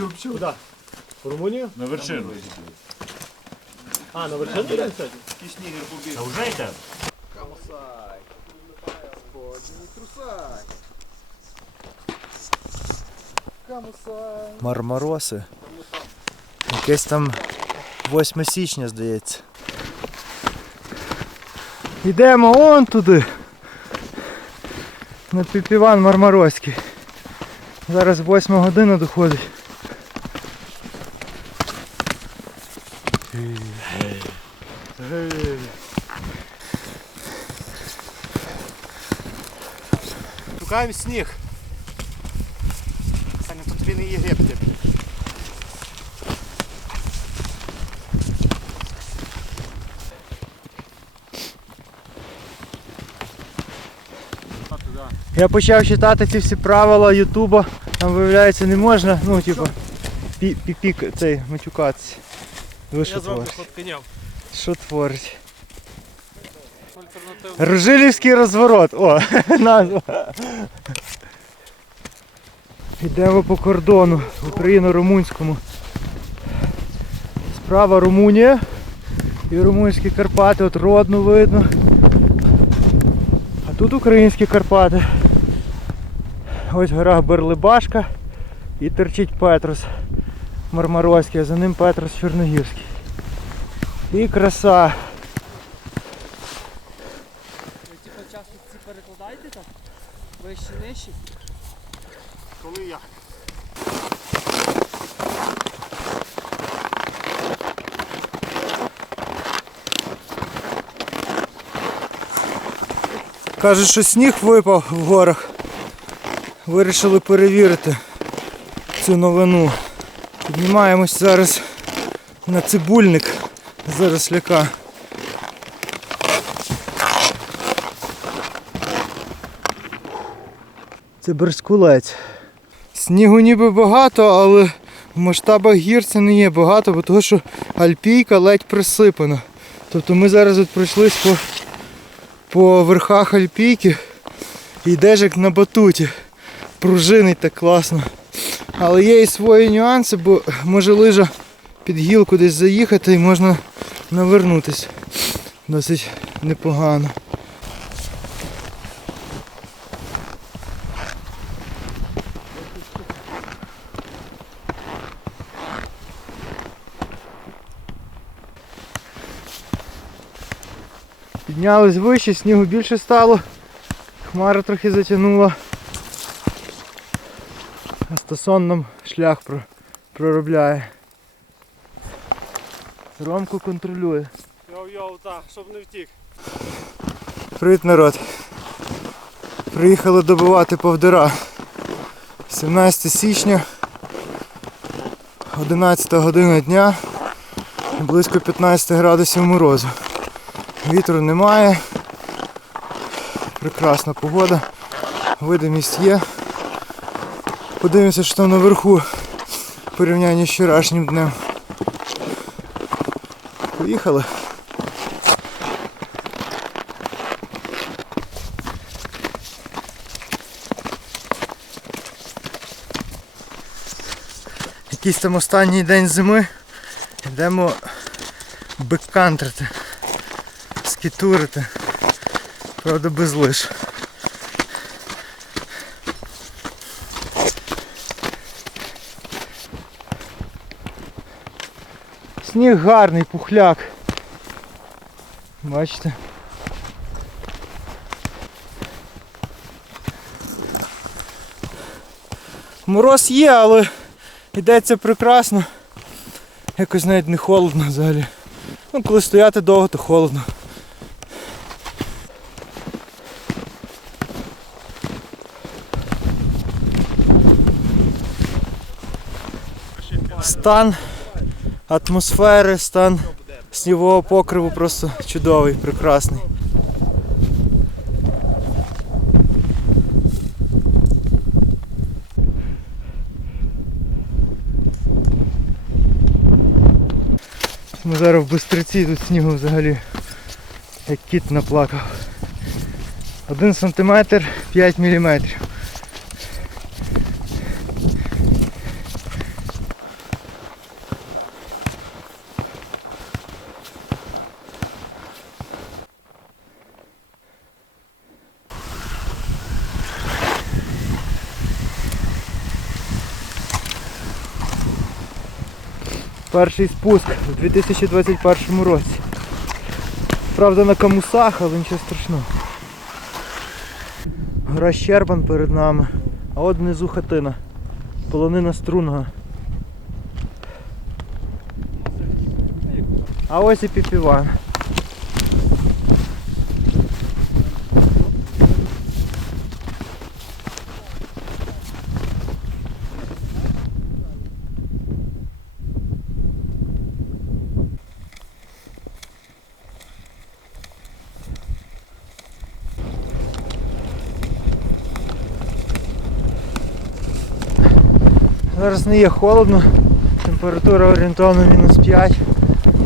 чув, чув. Куда? В Румунію? На вершину. А, на вершину йдемо сьогодні? А вже йде? Камусай. Сподні трусай. Камусай. Мармароси. Якесь там 8 січня, здається. Йдемо он туди. На Піпіван Мармароський. Зараз 8 година доходить. Шукаємо сніг. Саня, тут він і є гребти. Я почав читати ці всі правила Ютуба. Там виявляється не можна, ну типу, пі- піпік цей матюкатися. Ви що Я з вами творите? Що творить? Рожилівський розворот. О, назва. Йдемо по кордону україно-румунському. Справа Румунія і румунські Карпати, от родно видно. А тут українські Карпати. Ось гора Берлибашка і терчить Петрос Мармаровський, а за ним Петрос Чорногірський. І краса. Ви типу часто ці перекладаєте так? Вище нижче? Коли я? Кажуть, що сніг випав в горах. Вирішили перевірити цю новину. Піднімаємось зараз на цибульник заросляка. Це берскулець. Снігу ніби багато, але в масштабах гір це не є багато, бо того, що альпійка ледь присипана. Тобто ми зараз от пройшлись по по верхах альпійки і йдеш як на батуті. Пружинить так класно. Але є і свої нюанси, бо може лижа під гілку десь заїхати і можна навернутися. Досить непогано. Піднялись вище, снігу більше стало. Хмара трохи затягнула. А Стасон нам шлях проробляє. Ромку контролює. Йоу-йоу, так, щоб не втік. Привіт, народ. Приїхали добивати повдира. 17 січня, 11 година дня, близько 15 градусів морозу. Вітру немає. Прекрасна погода. Видимість є. Подивимося, що там наверху в порівнянні з вчорашнім днем. Поїхали. Якийсь там останній день зими. Йдемо беккантрити, скітурити. Правда без лиш. Сніг гарний, пухляк. Бачите? Мороз є, але йдеться прекрасно. Якось навіть не холодно взагалі. Ну, коли стояти довго, то холодно. Стан атмосфери, стан снігового покриву просто чудовий, прекрасний. Ми зараз в Бистриці тут снігу взагалі як кіт наплакав. Один сантиметр 5 міліметрів. Перший спуск у 2021 році. Правда на камусах, але нічого страшного. Гора Щербан перед нами, а от внизу хатина. Полонина струнга. А ось і піпіван. Зараз не є холодно, температура орієнтовно мінус 5.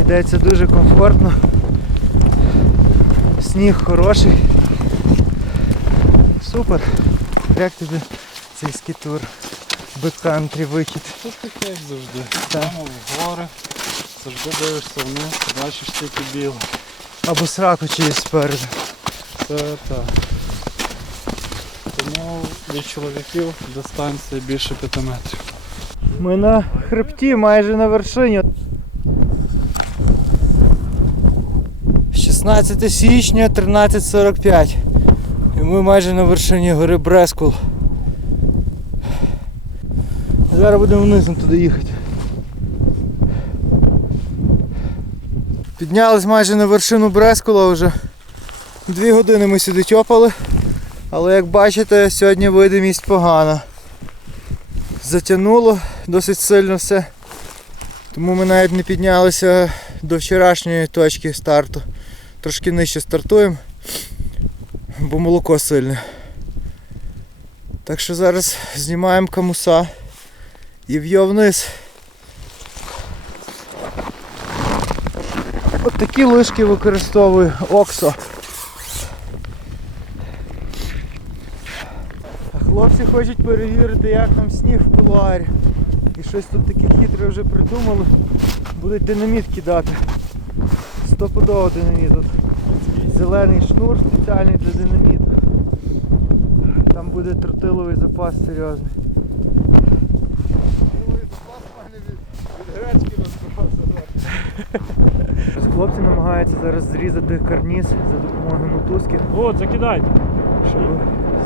Йдеться дуже комфортно. Сніг хороший. Супер. Як тобі цей скітур? Беккантрі вихід. Тут як завжди. Так. В гори, завжди дивишся вниз, бачиш тільки біле. Або сраку чиїсь спереду. Це так. Тому від чоловіків дистанція більше 5 метрів. Ми на хребті, майже на вершині. 16 січня 13.45. І ми майже на вершині гори Брескул. Зараз будемо вниз туди їхати. Піднялись майже на вершину Брескула вже. Дві години ми сюди тьопали. Але як бачите, сьогодні видимість погана затягнуло досить сильно все. Тому ми навіть не піднялися до вчорашньої точки старту. Трошки нижче стартуємо, бо молоко сильне. Так що зараз знімаємо камуса і в'йо вниз. От такі лижки використовую Оксо. Хлопці хочуть перевірити, як там сніг в кулуарі. І щось тут таке хитре вже придумали. Будуть динаміт кидати. Стопудово динаміт. Тут зелений шнур спеціальний для динаміту. Там буде тротиловий запас серйозний. Хлопці намагаються зараз зрізати карніз за допомогою мотузки, От, закидай. щоб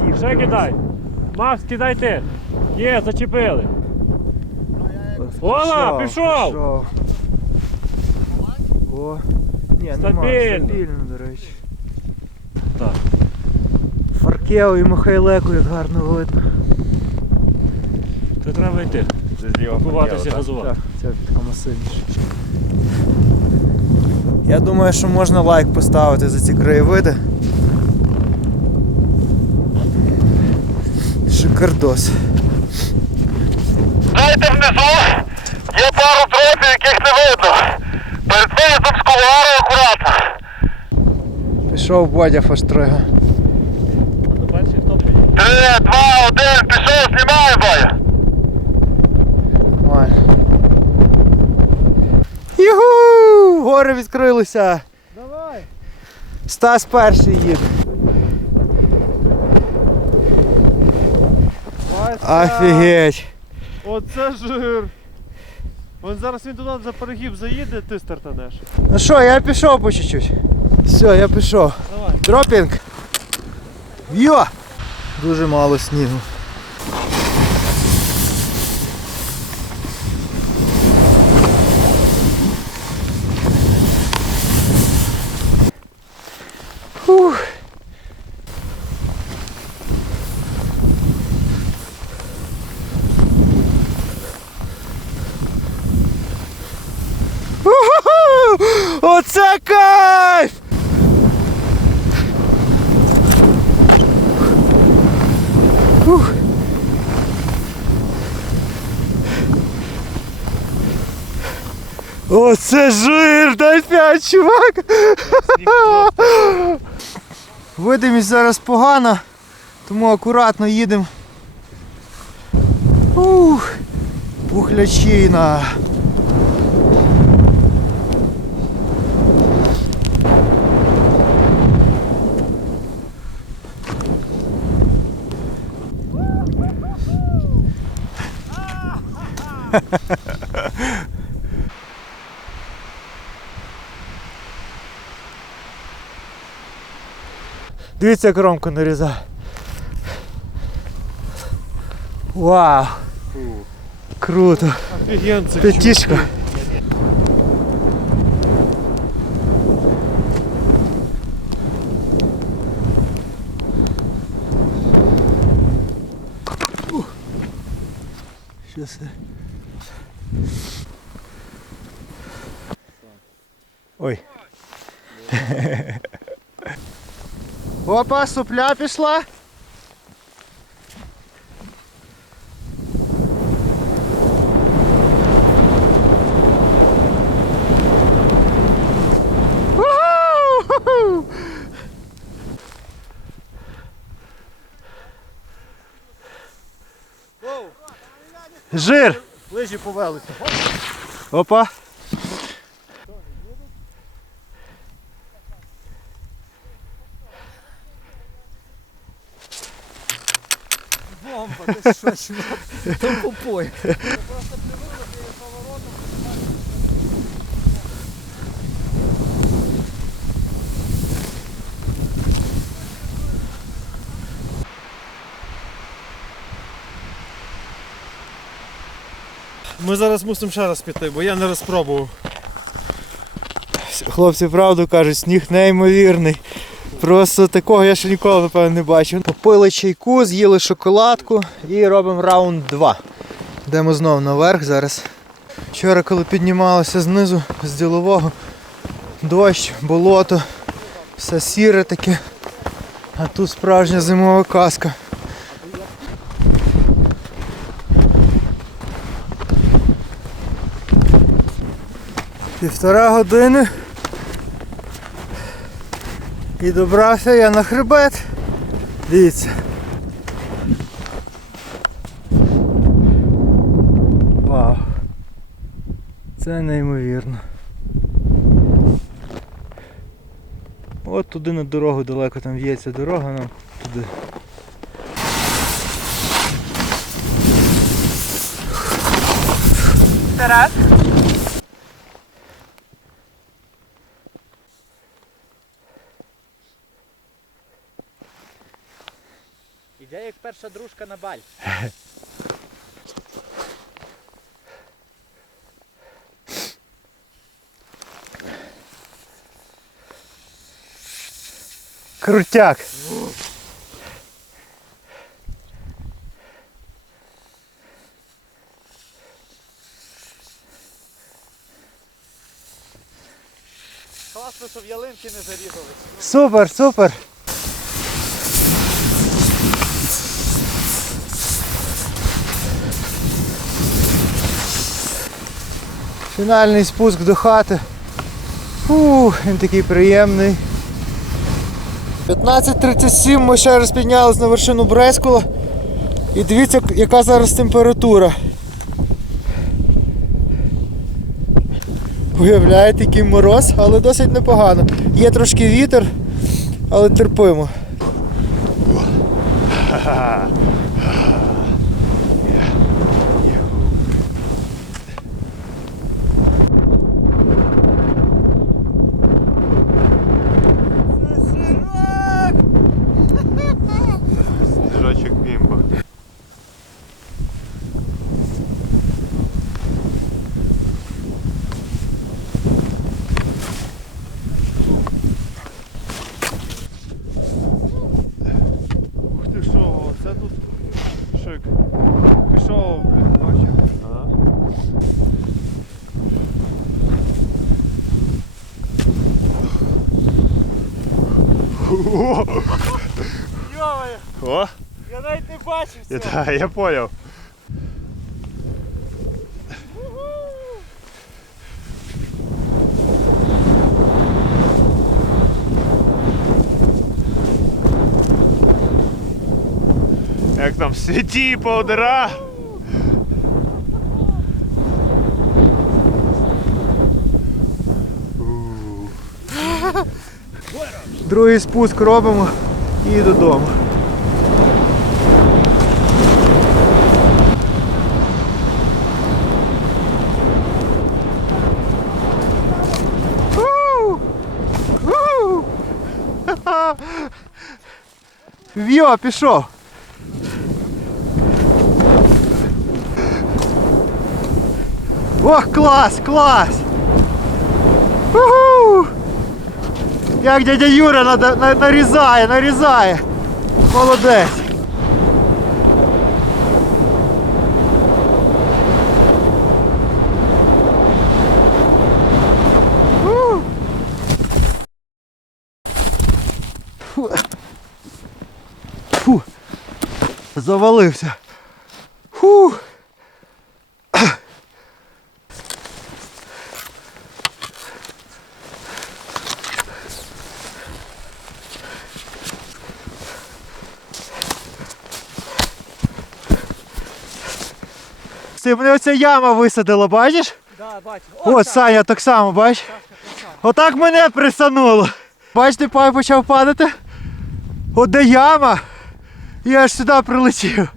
з'їхати. Ще кидай. Макс, кидай ти. Є, зачепили. Ола, пішов! пішов. О, ні, нема, Стабільно. стабільно, до речі. Так. Фаркео і Михайлеку, як гарно видно. Це треба йти. Ховатися газувати. Так, це така масивніша. Я думаю, що можна лайк поставити за ці краєвиди. Шикардос. Знаєте, внизу пару яких не видно. Перед виїздом з кулуару акуратно. Пішов Бодя поїде? Три, два, один, пішов, знімаю, Боя. Нормально. Юху! Гори відкрилися. Давай! Стас перший їде. Офігеть. Оце жир! Вон зараз він туди за перегиб заїде, ти стартанеш. Ну що, я пішов по чуть-чуть. Все, я пішов. Давай. Дропінг. Йо! Дуже мало снігу. Фух. Оце кайф! Ух. Оце жир, дай п'ять, чувак. Видимість зараз погана, тому акуратно їдемо. Ух, пухлячина. Дивіться, як Ромко нарізає. Вау! Круто! Офігенці! П'ятішка! Щас Ой. Опа, сопля пішла. Жир! Лижі повелися. Опа! Бомба, ти що, чувак? Там попой. Ми зараз мусимо ще раз піти, бо я не розпробував. Хлопці правду кажуть, сніг неймовірний. Просто такого я ще ніколи, напевно, не бачив. Попили чайку, з'їли шоколадку і робимо раунд 2. Йдемо знову наверх зараз. Вчора, коли піднімалося знизу з ділового, дощ, болото, все сіре таке. А тут справжня зимова казка. Півтора години. І добрався я на хребет. Дивіться. Вау. Це неймовірно. От туди на дорогу далеко там в'ється дорога, ну туди. Іде як перша дружка на баль. Крутяк. Класно, щоб ялинки не зарізали. Супер, супер. Фінальний спуск до хати. Фух, він такий приємний. 15.37 ми ще раз піднялись на вершину Брескула. І дивіться, яка зараз температура. Уявляєте, який мороз, але досить непогано. Є трошки вітер, але терпимо. Жочок бімба. Ух ти що, це тут шик. Пішов, блін, бачив? Ага. О! Я навіть не бачив Я, та, я понял. Як там святі повдира. Другий спуск робимо і додому. В'йо, пішов. Ох, клас, клас! Уху! Як дядя Юра нада- на- нарізає, нарізає. Молодець. Завалився. Фу. Це мене оця яма висадила, бачиш? Да, бачу. От Саня так само, бач? Отак мене присануло. Бачите, пай почав падати. От де яма. І аж сюди прилетів.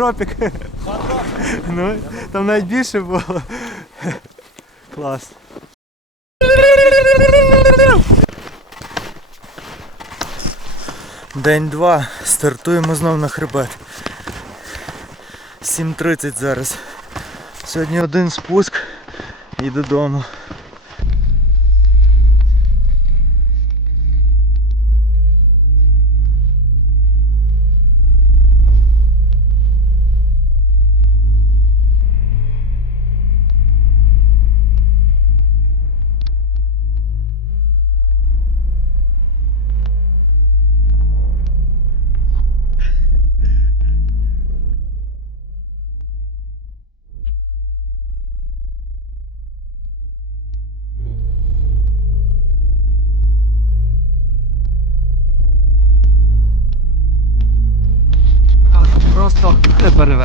Це. Ну, там навіть більше було. Клас. День два. Стартуємо знов на хребет. 7.30 зараз. Сьогодні один спуск і додому.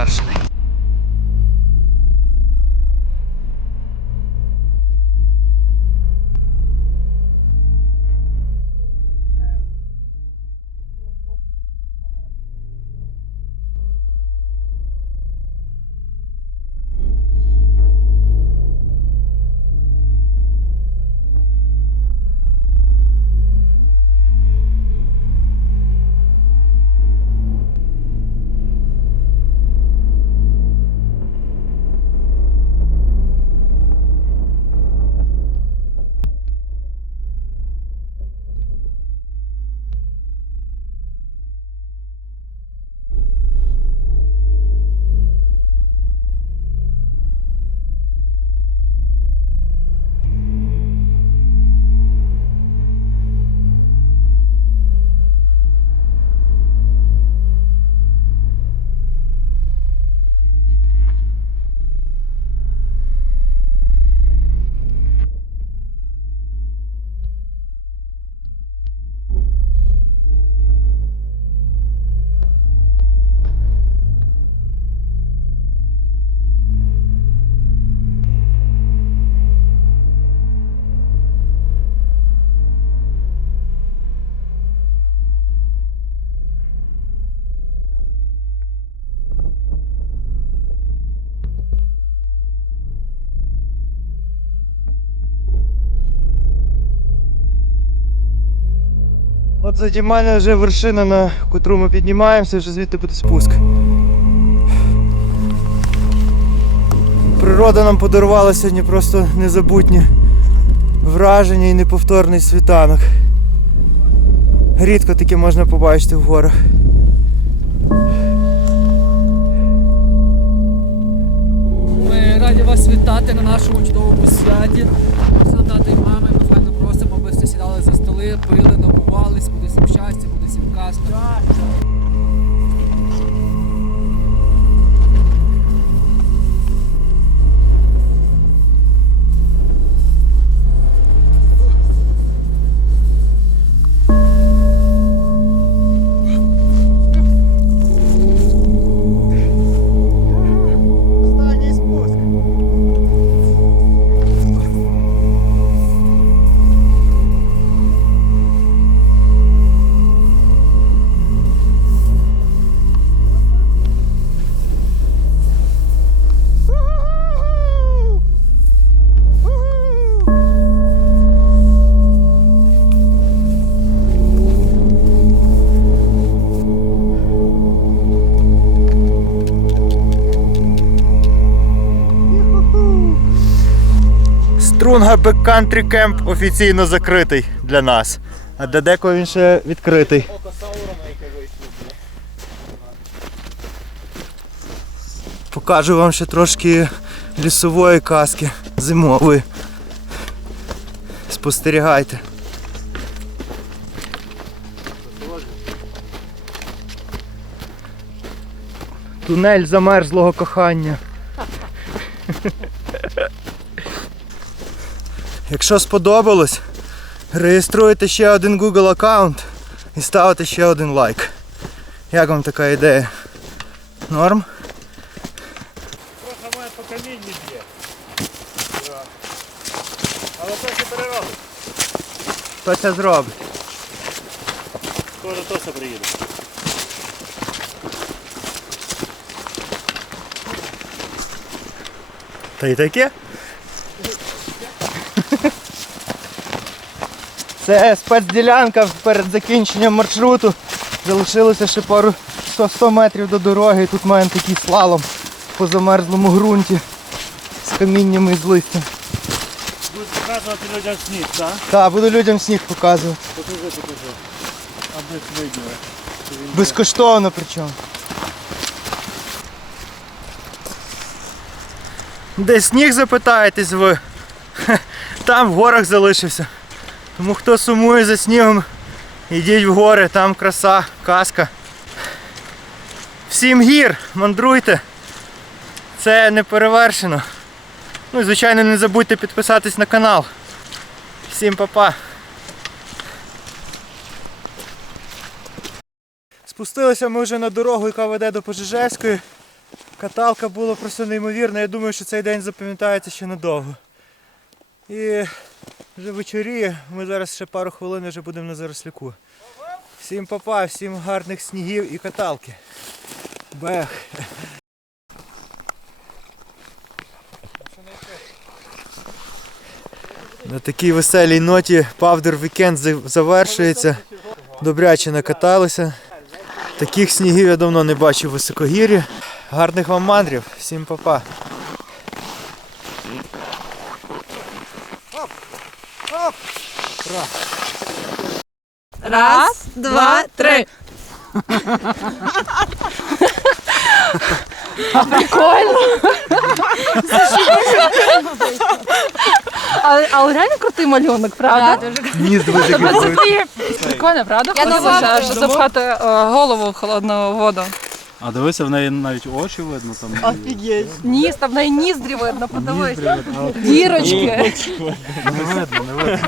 personally. От заді мене вже вершина, на котру ми піднімаємося, вже звідти буде спуск. Природа нам подарувала сьогодні просто незабутні враження і неповторний світанок. Рідко таке можна побачити в горах. Ми раді вас вітати на нашому чудовому святі. Просили і мами, ми файно просимо, аби сідали за столи, пили, напувались, буде всім щастя, буде всім каста. Вірунга Беккантрі Кемп офіційно закритий для нас. А для декого він ще відкритий. Покажу вам ще трошки лісової казки зимової. Спостерігайте. Тунель замерзлого кохання. Якщо сподобалось, реєструйте ще один Google аккаунт і ставите ще один лайк. Як вам така ідея? Норм? Трохи має по камінні б'є. Але то ще переробить. Хто це зробить? Скоро то все приїде. Та й таке? Це спецділянка перед закінченням маршруту. Залишилося ще пару 100, 100 метрів до дороги. І тут маємо такий слалом по замерзлому ґрунті з каміннями і з листям. Будуть показувати людям сніг, так? Так, буду людям сніг показувати. Покажи, покажи. Аби видно. Безкоштовно причому. Де сніг запитаєтесь ви? Там в горах залишився. Тому хто сумує за снігом, йдіть в гори, там краса, казка. Всім гір, мандруйте. Це не перевершено. Ну і звичайно не забудьте підписатись на канал. Всім па-па. Спустилися ми вже на дорогу, яка веде до Пожежевської. Каталка була просто неймовірна. Я думаю, що цей день запам'ятається ще надовго. І вже вечоріє, ми зараз ще пару хвилин вже будемо на заросляку. Всім папа, всім гарних снігів і каталки. Бех. На такій веселій ноті Павдер вікенд завершується. Добряче накаталися. Таких снігів я давно не бачив в високогір'ї. Гарних вам мандрів, всім па-па. Раз, два, три. Прикольно. Але, але реально крутий малюнок, правда? Ні, друзі, Прикольно, правда? Я думала, щоб запхати е, голову в холодну воду. А дивися, в неї навіть очі видно там. Ніс, там в неї ніздрі видно, подивись. Дірочки. Не видно, не видно.